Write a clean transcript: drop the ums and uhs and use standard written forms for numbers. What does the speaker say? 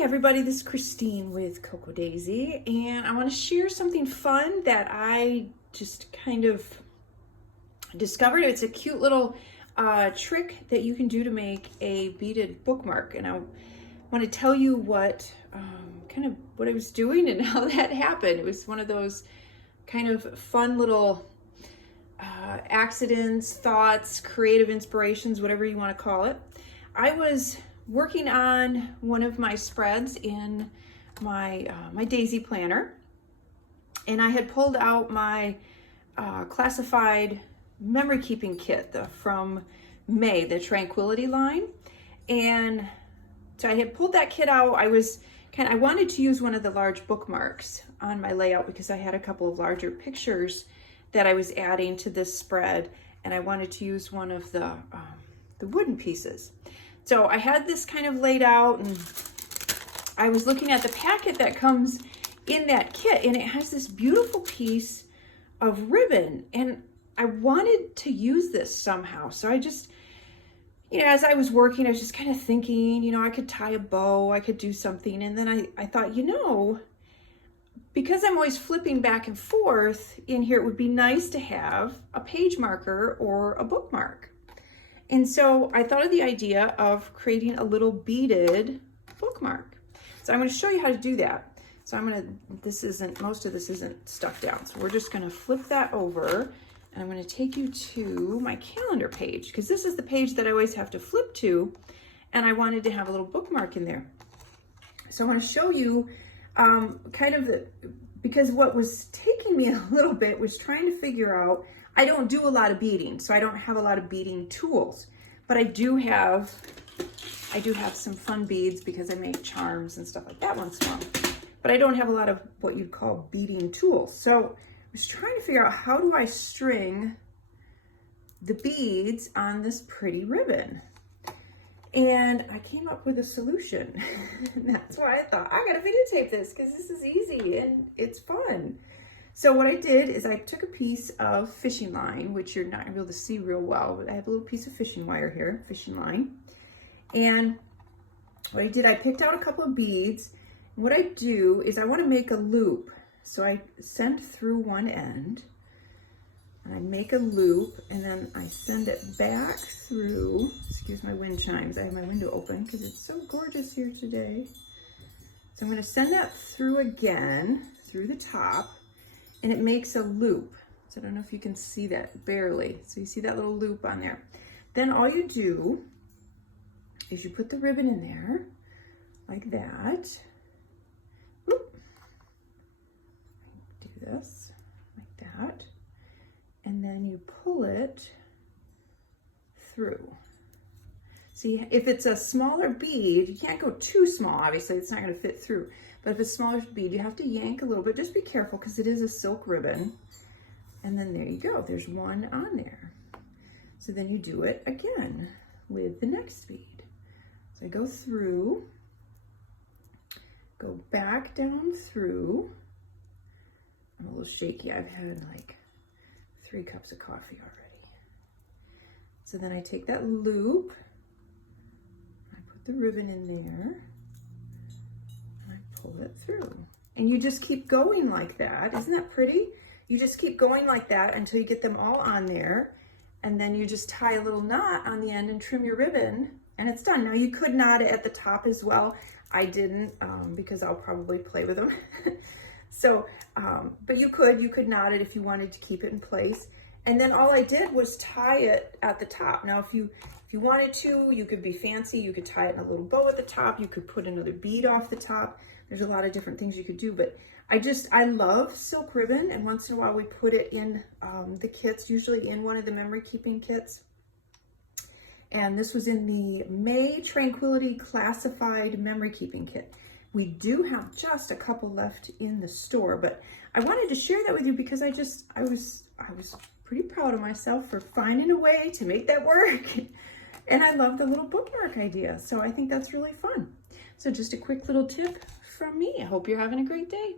Hi everybody, this is Christine with Cocoa Daisy, and I want to share something fun that I just kind of discovered. It's a cute little trick that you can do to make a beaded bookmark, and I want to tell you what what I was doing and how that happened. It was one of those kind of fun little accidents, thoughts, creative inspirations, whatever you want to call it. I was working on one of my spreads in my my Daisy planner, and I had pulled out my classified memory keeping kit from May, the Tranquility line. And so I had pulled that kit out. I wanted to use one of the large bookmarks on my layout because I had a couple of larger pictures that I was adding to this spread, and I wanted to use one of the wooden pieces. So I had this kind of laid out, and I was looking at the packet that comes in that kit, and it has this beautiful piece of ribbon, and I wanted to use this somehow. So I just, as I was working, I was just kind of thinking, I could tie a bow, I could do something. And then I thought, because I'm always flipping back and forth in here, it would be nice to have a page marker or a bookmark. And so I thought of the idea of creating a little beaded bookmark. So I'm going to show you how to do that. So most of this isn't stuck down. So we're just going to flip that over, and I'm going to take you to my calendar page, because this is the page that I always have to flip to, and I wanted to have a little bookmark in there. So I want to show you because what was taking me a little bit was trying to figure out, I don't do a lot of beading, so I don't have a lot of beading tools, but I do have some fun beads because I make charms and stuff like that once in a while, but I don't have a lot of what you'd call beading tools. So I was trying to figure out, how do I string the beads on this pretty ribbon? And I came up with a solution. And that's why I thought, I gotta videotape this because this is easy and it's fun. So what I did is I took a piece of fishing line, which you're not able to see real well, but I have a little piece of fishing wire here, fishing line. And what I did, I picked out a couple of beads. And what I do is I want to make a loop. So I send through one end, and I make a loop, and then I send it back through. Excuse my wind chimes. I have my window open because it's so gorgeous here today. So I'm going to send that through again, through the top, and it makes a loop. So I don't know if you can see that, barely. So you see that little loop on there. Then all you do is you put the ribbon in there, like that. Whoop. Do this, like that. And then you pull it through. See, if it's a smaller bead, you can't go too small, obviously, it's not gonna fit through. But if it's a smaller bead, you have to yank a little bit. Just be careful because it is a silk ribbon. And then there you go, there's one on there. So then you do it again with the next bead. So I go through, go back down through. I'm a little shaky, I've had like 3 cups of coffee already. So then I take that loop, I put the ribbon in there, and I pull it through. And you just keep going like that. Isn't that pretty? You just keep going like that until you get them all on there, and then you just tie a little knot on the end and trim your ribbon, and it's done. Now you could knot it at the top as well. I didn't because I'll probably play with them. So, but you could knot it if you wanted to keep it in place. And then all I did was tie it at the top. Now, if you wanted to, you could be fancy. You could tie it in a little bow at the top. You could put another bead off the top. There's a lot of different things you could do, but I love silk ribbon, and once in a while we put it in the kits, usually in one of the memory keeping kits. And this was in the May Tranquility Classified Memory Keeping Kit. We do have just a couple left in the store, but I wanted to share that with you because I was pretty proud of myself for finding a way to make that work. And I love the little bookmark idea. So I think that's really fun. So just a quick little tip from me. I hope you're having a great day.